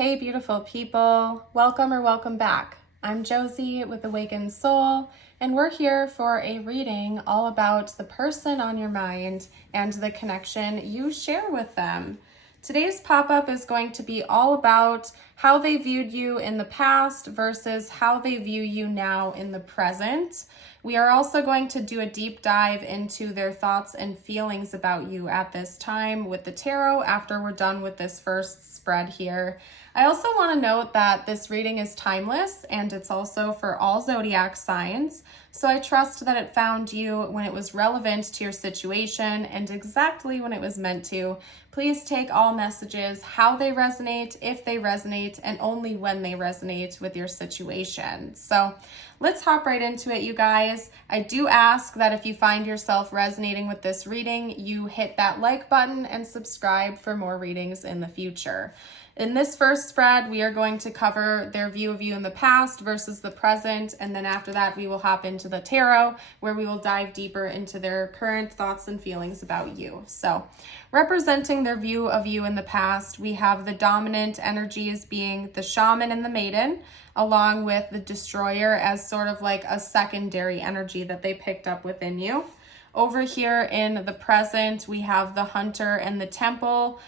Hey beautiful people, welcome or welcome back. I'm Josie with Awakened Soul, and we're here for a reading all about the person on your mind and the connection you share with them. Today's pop-up is going to be all about how they viewed you in the past versus how they view you now in the present. We are also going to do a deep dive into their thoughts and feelings about you at this time with the tarot after we're done with this first spread here. I also want to note that this reading is timeless and it's also for all zodiac signs. So I trust that it found you when it was relevant to your situation and exactly when it was meant to. Please take all messages, how they resonate, if they resonate, and only when they resonate with your situation. So let's hop right into it, you guys. I do ask that if you find yourself resonating with this reading, you hit that like button and subscribe for more readings in the future. In this first spread, we are going to cover their view of you in the past versus the present, and then after that, we will hop into the tarot, where we will dive deeper into their current thoughts and feelings about you. So, representing their view of you in the past, we have the dominant energies being the shaman and the maiden, along with the destroyer as sort of like a secondary energy that they picked up within you. Over here in the present, we have the hunter and the temple,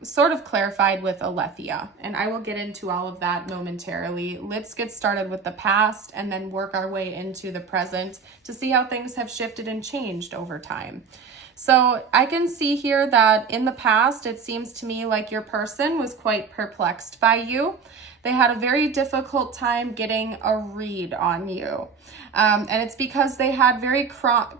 sort of clarified with Aletheia. And I will get into all of that momentarily. Let's get started with the past and then work our way into the present to see how things have shifted and changed over time. So I can see here that in the past, it seems to me like your person was quite perplexed by you. They had a very difficult time getting a read on you. And it's because they had very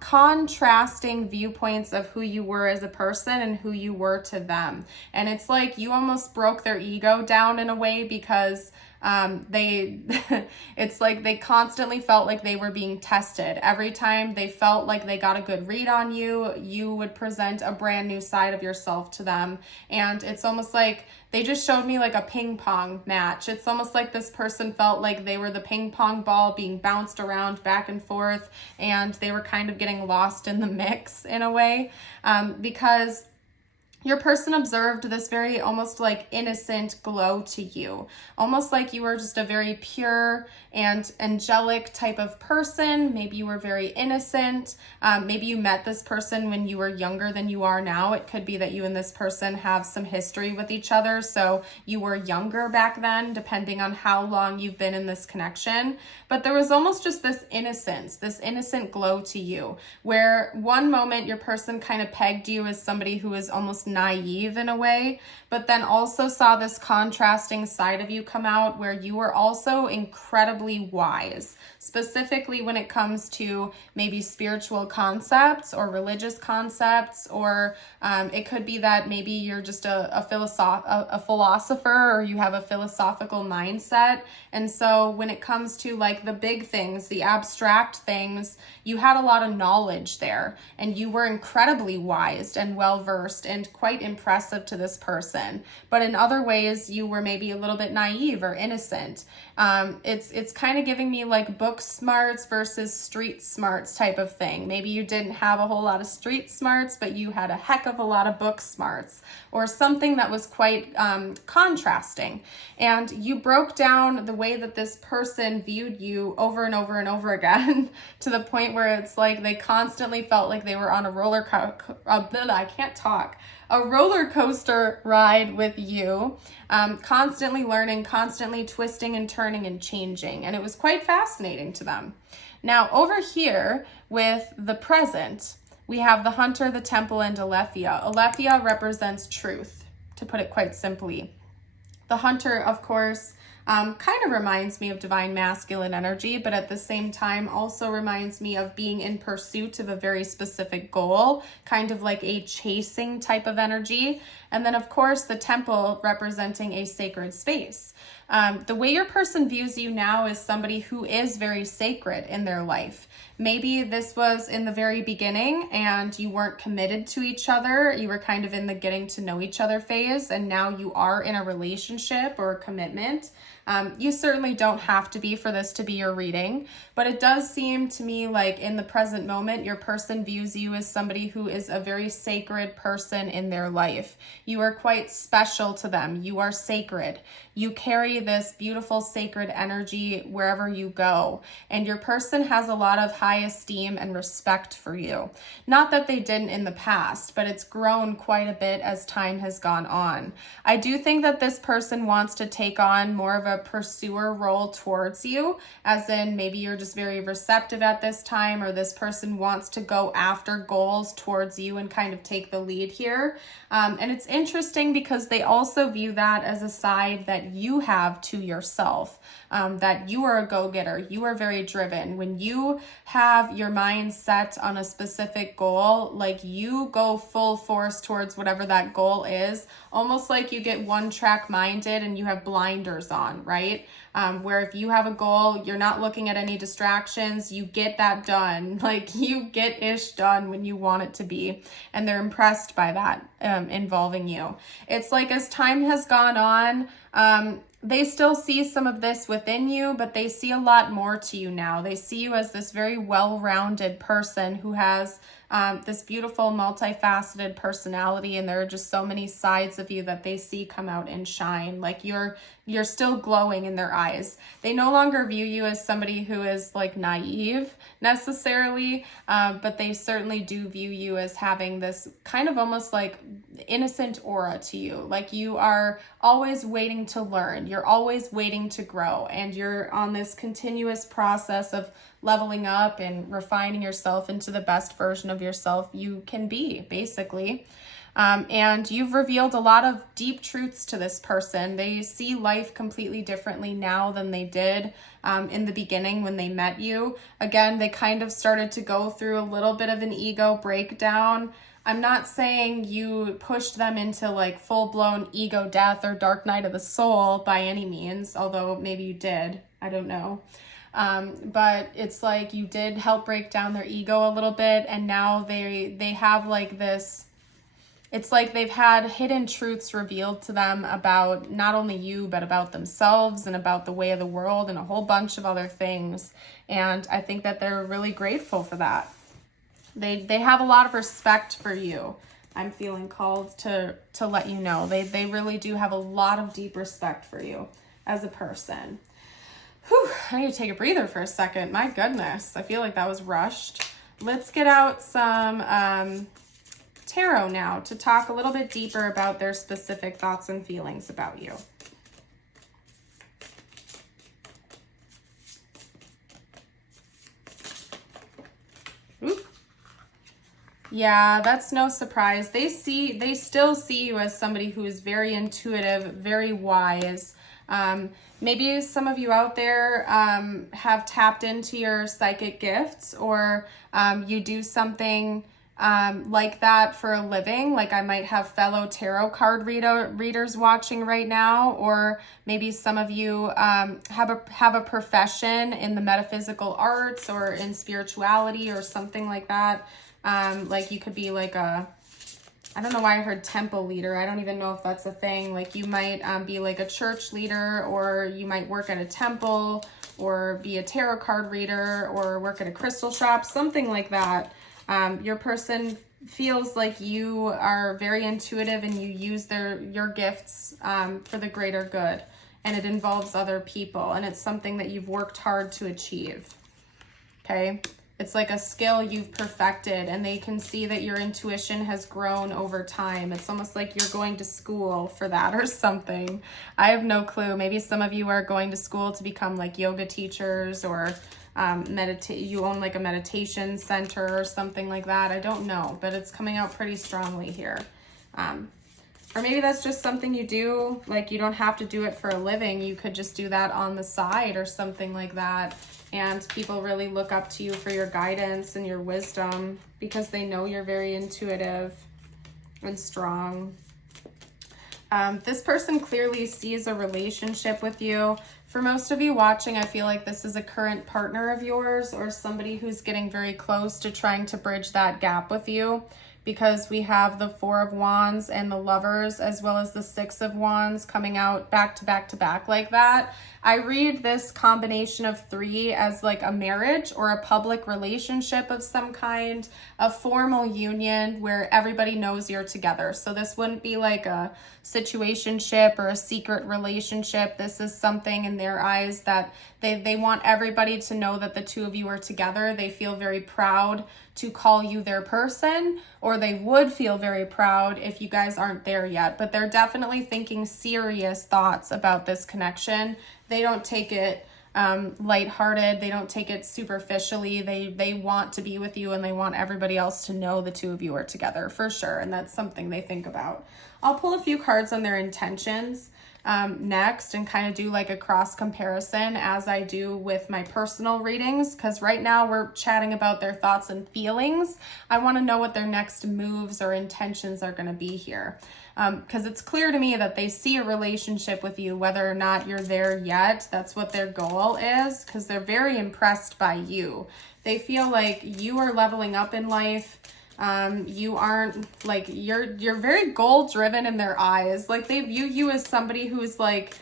contrasting viewpoints of who you were as a person and who you were to them. And it's like you almost broke their ego down in a way because it's like they constantly felt like they were being tested. Every time they felt like they got a good read on you, you would present a brand new side of yourself to them. And it's almost like they just showed me like a ping pong match. It's almost like this person felt like they were the ping pong ball being bounced around back and forth, and they were kind of getting lost in the mix in a way, because your person observed this very almost like innocent glow to you, almost like you were just a very pure and angelic type of person. Maybe you were very innocent. Maybe you met this person when you were younger than you are now. It could be that you and this person have some history with each other, so you were younger back then, depending on how long you've been in this connection. But there was almost just this innocence, this innocent glow to you, where one moment your person kind of pegged you as somebody who is almost naive in a way, but then also saw this contrasting side of you come out where you were also incredibly wise, specifically when it comes to maybe spiritual concepts or religious concepts, or it could be that maybe you're just a philosopher, or you have a philosophical mindset. And so when it comes to like the big things, the abstract things, you had a lot of knowledge there, and you were incredibly wise and well-versed and quite impressive to this person. But in other ways, you were maybe a little bit naive or innocent. It's kind of giving me like book smarts versus street smarts type of thing. Maybe you didn't have a whole lot of street smarts, but you had a heck of a lot of book smarts, or something that was quite contrasting. And you broke down the way that this person viewed you over and over and over again to the point where it's like they constantly felt like they were on a roller coaster ride with you, constantly learning, constantly twisting and turning and changing. And it was quite fascinating to them. Now, over here with the present, we have the hunter, the temple, and Aletheia. Aletheia represents truth, to put it quite simply. The hunter, of course, kind of reminds me of divine masculine energy, but at the same time also reminds me of being in pursuit of a very specific goal, kind of like a chasing type of energy. And then, of course, the temple representing a sacred space. The way your person views you now is somebody who is very sacred in their life. Maybe this was in the very beginning and you weren't committed to each other. You were kind of in the getting to know each other phase, and now you are in a relationship or a commitment. You certainly don't have to be for this to be your reading, but it does seem to me like in the present moment, your person views you as somebody who is a very sacred person in their life. You are quite special to them. You are sacred. You carry this beautiful sacred energy wherever you go, and your person has a lot of high esteem and respect for you. Not that they didn't in the past, but it's grown quite a bit as time has gone on. I do think that this person wants to take on more of a pursuer role towards you, as in maybe you're just very receptive at this time, or this person wants to go after goals towards you and kind of take the lead here. And it's interesting because they also view that as a side that you have to yourself, that you are a go-getter. You are very driven. When you have your mind set on a specific goal, like you go full force towards whatever that goal is, almost like you get one-track minded and you have blinders on, right? Where if you have a goal, you're not looking at any distractions, you get that done. Like you get ish done when you want it to be. And they're impressed by that involving you. It's like as time has gone on, they still see some of this within you, but they see a lot more to you now. They see you as this very well-rounded person who has this beautiful multifaceted personality, and there are just so many sides of you that they see come out and shine. Like you're still glowing in their eyes. They no longer view you as somebody who is like naive necessarily, but they certainly do view you as having this kind of almost like innocent aura to you. Like you are always waiting to learn. You're always waiting to grow, and you're on this continuous process of leveling up and refining yourself into the best version of yourself you can be, basically. And you've revealed a lot of deep truths to this person. They see life completely differently now than they did in the beginning when they met you. Again, they kind of started to go through a little bit of an ego breakdown. I'm not saying you pushed them into like full-blown ego death or dark night of the soul by any means, although maybe you did. I don't know. But it's like you did help break down their ego a little bit, and now they have like this, it's like they've had hidden truths revealed to them about not only you, but about themselves and about the way of the world and a whole bunch of other things. And I think that they're really grateful for that. They have a lot of respect for you. I'm feeling called to let you know. They really do have a lot of deep respect for you as a person. Whew, I need to take a breather for a second. My goodness, I feel like that was rushed. Let's get out some tarot now to talk a little bit deeper about their specific thoughts and feelings about you. Oop. Yeah, that's no surprise. They still see you as somebody who is very intuitive, very wise. Maybe some of you out there have tapped into your psychic gifts, or you do something like that for a living. Like I might have fellow tarot card readers watching right now, or maybe some of you have a profession in the metaphysical arts or in spirituality or something like that. Like you could be like I don't know why I heard temple leader. I don't even know if that's a thing. Like you might be like a church leader, or you might work at a temple, or be a tarot card reader, or work at a crystal shop, something like that. Your person feels like you are very intuitive and you use your gifts for the greater good, and it involves other people, and it's something that you've worked hard to achieve. Okay? It's like a skill you've perfected, and they can see that your intuition has grown over time. It's almost like you're going to school for that or something. I have no clue. Maybe some of you are going to school to become like yoga teachers, or you own like a meditation center or something like that. I don't know, but it's coming out pretty strongly here. Or maybe that's just something you do. Like you don't have to do it for a living. You could just do that on the side or something like that. And people really look up to you for your guidance and your wisdom because they know you're very intuitive and strong. This person clearly sees a relationship with you. For most of you watching, I feel like this is a current partner of yours, or somebody who's getting very close to trying to bridge that gap with you. because we have the Four of Wands and the Lovers, as well as the Six of Wands coming out back to back to back like that. I read this combination of three as like a marriage or a public relationship of some kind, a formal union where everybody knows you're together. So this wouldn't be like a situationship or a secret relationship. This is something in their eyes that they want everybody to know that the two of you are together. They feel very proud to call you their person, or they would feel very proud if you guys aren't there yet. But they're definitely thinking serious thoughts about this connection. They don't take it lighthearted. They don't take it superficially. They want to be with you, and they want everybody else to know the two of you are together for sure. And that's something they think about. I'll pull a few cards on their intentions next and kind of do like a cross comparison as I do with my personal readings, because right now we're chatting about their thoughts and feelings. I want to know what their next moves or intentions are going to be here, because it's clear to me that they see a relationship with you, whether or not you're there yet. That's what their goal is, because they're very impressed by you. They feel like you are leveling up in life. You aren't like, you're very goal driven in their eyes. Like they view you as somebody who's like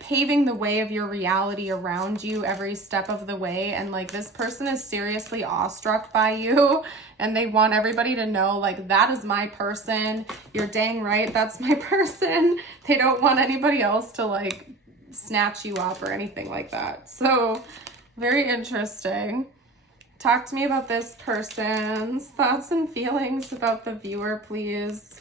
paving the way of your reality around you every step of the way. And like this person is seriously awestruck by you, and they want everybody to know like, that is my person. You're dang right, that's my person. They don't want anybody else to like snatch you up or anything like that. So very interesting. Talk to me about this person's thoughts and feelings about the viewer, please.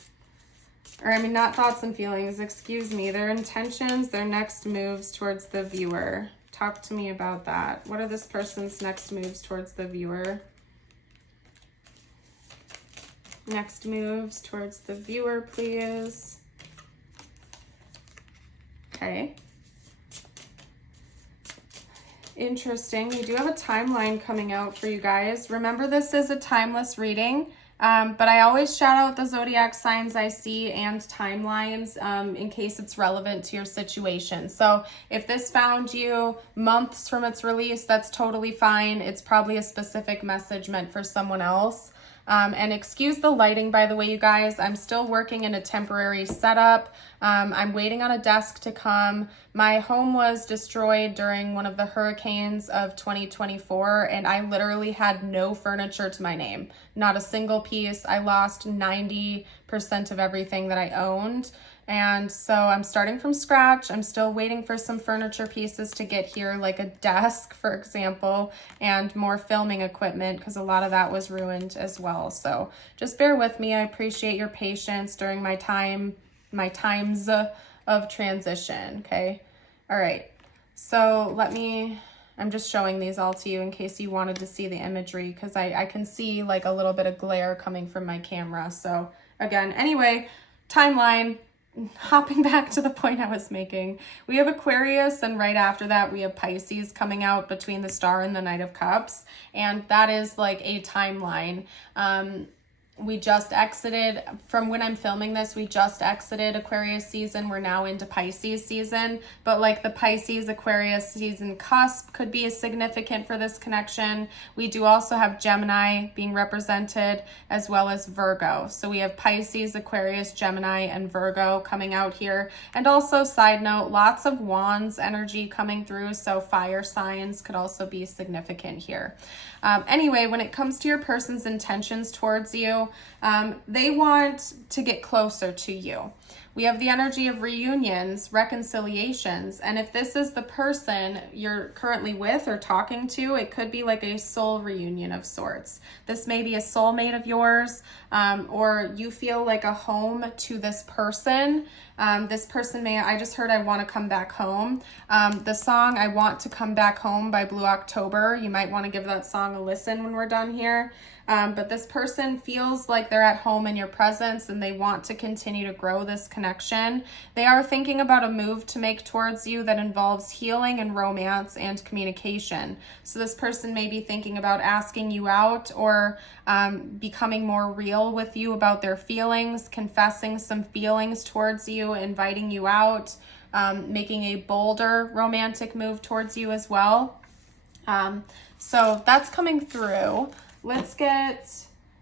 Or I mean, not thoughts and feelings, excuse me. Their intentions, their next moves towards the viewer. Talk to me about that. What are this person's next moves towards the viewer? Next moves towards the viewer, please. Okay. Interesting. We do have a timeline coming out for you guys. Remember, this is a timeless reading, but I always shout out the zodiac signs I see and timelines in case it's relevant to your situation. So if this found you months from its release, that's totally fine. It's probably a specific message meant for someone else. And excuse the lighting, by the way, you guys. I'm still working in a temporary setup. I'm waiting on a desk to come. My home was destroyed during one of the hurricanes of 2024, and I literally had no furniture to my name. Not a single piece. I lost 90% of everything that I owned. And so I'm starting from scratch. I'm still waiting for some furniture pieces to get here, like a desk, for example, and more filming equipment, because a lot of that was ruined as well. So just bear with me. I appreciate your patience during my times of transition, okay? All right, so I'm just showing these all to you in case you wanted to see the imagery, because I can see like a little bit of glare coming from my camera. So again, anyway, timeline. Hopping back to the point I was making, we have Aquarius, and right after that we have Pisces coming out between the Star and the Knight of Cups, and that is like a timeline. We just exited, from when I'm filming this, we just exited Aquarius season. We're now into Pisces season, but like the Pisces Aquarius season cusp could be significant for this connection. We do also have Gemini being represented, as well as Virgo. So we have Pisces, Aquarius, Gemini, and Virgo coming out here. And also, side note, lots of wands energy coming through, so fire signs could also be significant here. Anyway, when it comes to your person's intentions towards you, they want to get closer to you. We have the energy of reunions, reconciliations, and if this is the person you're currently with or talking to, it could be like a soul reunion of sorts. This may be a soulmate of yours, or you feel like a home to this person. This person I just heard I Want to Come Back Home. The song I Want to Come Back Home by Blue October, you might want to give that song a listen when we're done here. But this person feels like they're at home in your presence, and they want to continue to grow this connection. They are thinking about a move to make towards you that involves healing and romance and communication. So this person may be thinking about asking you out, or becoming more real with you about their feelings, confessing some feelings towards you, inviting you out, making a bolder romantic move towards you as well. So that's coming through. Let's get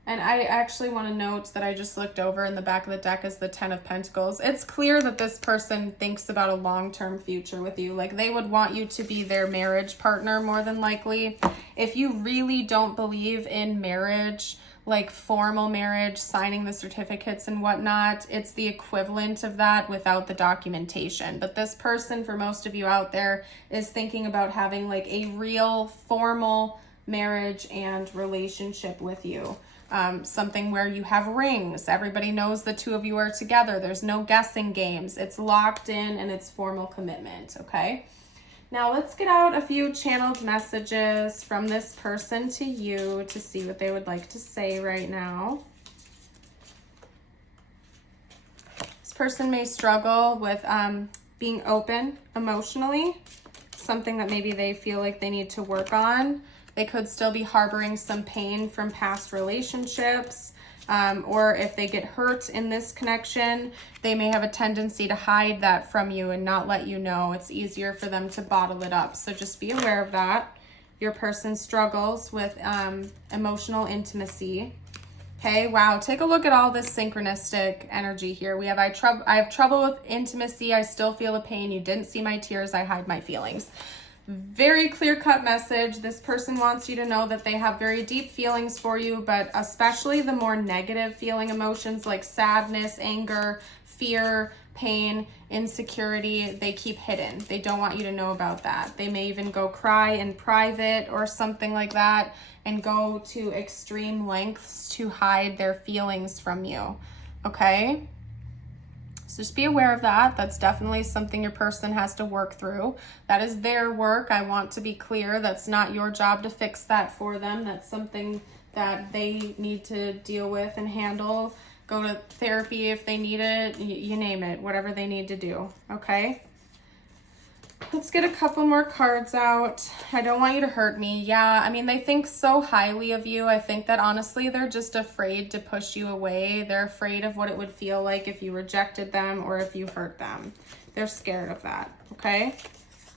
And I actually want to note that I just looked over in the back of the deck is the 10 of Pentacles. It's clear that this person thinks about a long-term future with you. Like they would want you to be their marriage partner more than likely. If you really don't believe in marriage, like formal marriage, signing the certificates and whatnot, it's the equivalent of that without the documentation. But this person, for most of you out there, is thinking about having like a real formal marriage and relationship with you. Something where you have rings. Everybody knows the two of you are together. There's no guessing games. It's locked in and it's formal commitment, okay? Now let's get out a few channeled messages from this person to you to see what they would like to say right now. This person may struggle with being open emotionally, something that maybe they feel like they need to work on. They could still be harboring some pain from past relationships, or if they get hurt in this connection, they may have a tendency to hide that from you and not let you know. It's easier for them to bottle it up. So just be aware of that. Your person struggles with emotional intimacy. Okay, wow, take a look at all this synchronistic energy here. We have I have trouble with intimacy. I still feel a pain. You didn't see my tears. I hide my feelings. Very clear-cut message. This person wants you to know that they have very deep feelings for you, but especially the more negative feeling emotions like sadness, anger, fear, pain, insecurity, they keep hidden. They don't want you to know about that. They may even go cry in private or something like that and go to extreme lengths to hide their feelings from you, okay? So just be aware of that. That's definitely something your person has to work through. That is their work. I want to be clear. That's not your job to fix that for them. That's something that they need to deal with and handle. Go to therapy if they need it. You name it. Whatever they need to do. Okay? Let's get a couple more cards out. I don't want you to hurt me. Yeah, I mean, they think so highly of you. I think that honestly, they're just afraid to push you away. They're afraid of what it would feel like if you rejected them or if you hurt them. They're scared of that, okay?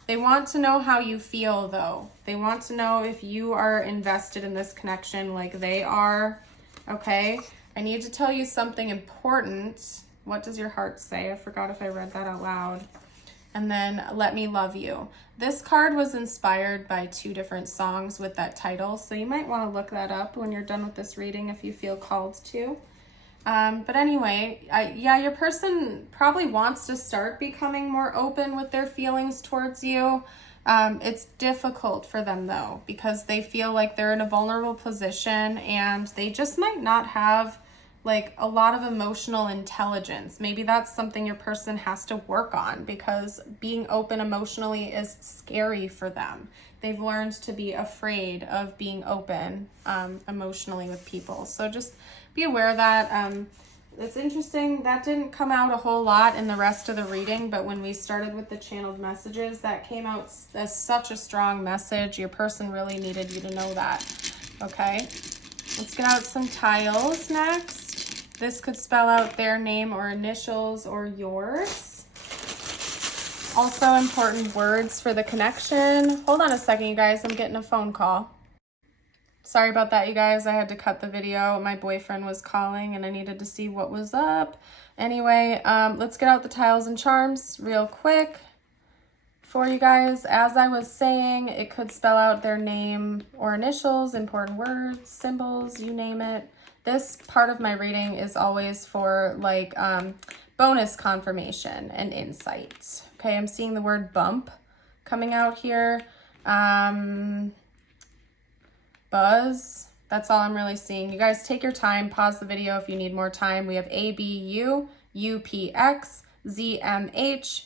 They want to know how you feel, though. They want to know if you are invested in this connection like they are, okay? I need to tell you something important. What does your heart say? I forgot if I read that out loud. And then Let Me Love You. This card was inspired by 2 different songs with that title, so you might want to look that up when you're done with this reading if you feel called to. But anyway, yeah, your person probably wants to start becoming more open with their feelings towards you. It's difficult for them though, because they feel like they're in a vulnerable position and they just might not have like a lot of emotional intelligence. Maybe that's something your person has to work on, because being open emotionally is scary for them. They've learned to be afraid of being open emotionally with people. So just be aware of that. It's interesting, that didn't come out a whole lot in the rest of the reading, but when we started with the channeled messages, that came out as such a strong message. Your person really needed you to know that, okay? Let's get out some tiles next. This could spell out their name or initials or yours. Also important words for the connection. Hold on a second, you guys. I'm getting a phone call. Sorry about that, you guys. I had to cut the video. My boyfriend was calling and I needed to see what was up. Anyway, let's get out the tiles and charms real quick for you guys. As I was saying, it could spell out their name or initials, important words, symbols, you name it. This part of my reading is always for like bonus confirmation and insight. Okay, I'm seeing the word bump coming out here. Buzz, that's all I'm really seeing. You guys take your time, pause the video if you need more time. We have ABU, UPX, ZMH,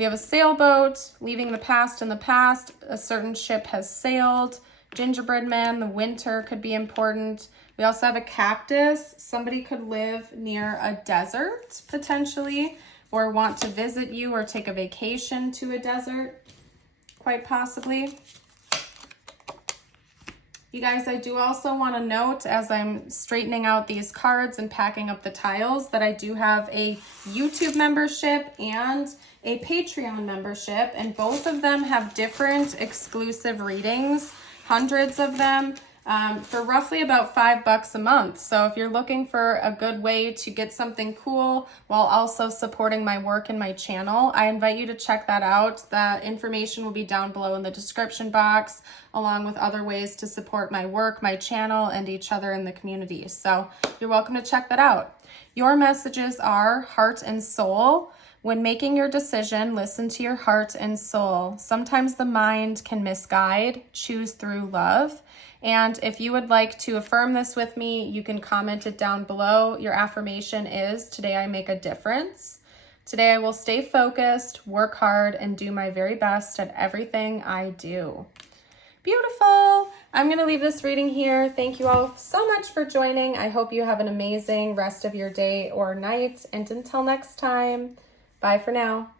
We have a sailboat, leaving the past in the past. A certain ship has sailed. Gingerbread man, the winter could be important. We also have a cactus. Somebody could live near a desert, potentially, or want to visit you or take a vacation to a desert, quite possibly. You guys, I do also want to note, as I'm straightening out these cards and packing up the tiles, that I do have a YouTube membership and a Patreon membership, and both of them have different exclusive readings, hundreds of them. for roughly about $5 a month. So if you're looking for a good way to get something cool while also supporting my work and my channel, I invite you to check that out. The information will be down below in the description box, along with other ways to support my work, my channel, and each other in the community. So you're welcome to check that out. Your messages are heart and soul. When making your decision, listen to your heart and soul. Sometimes the mind can misguide. Choose through love. And if you would like to affirm this with me, you can comment it down below. Your affirmation is, today I make a difference. Today I will stay focused, work hard, and do my very best at everything I do. Beautiful. I'm going to leave this reading here. Thank you all so much for joining. I hope you have an amazing rest of your day or night. And until next time, bye for now.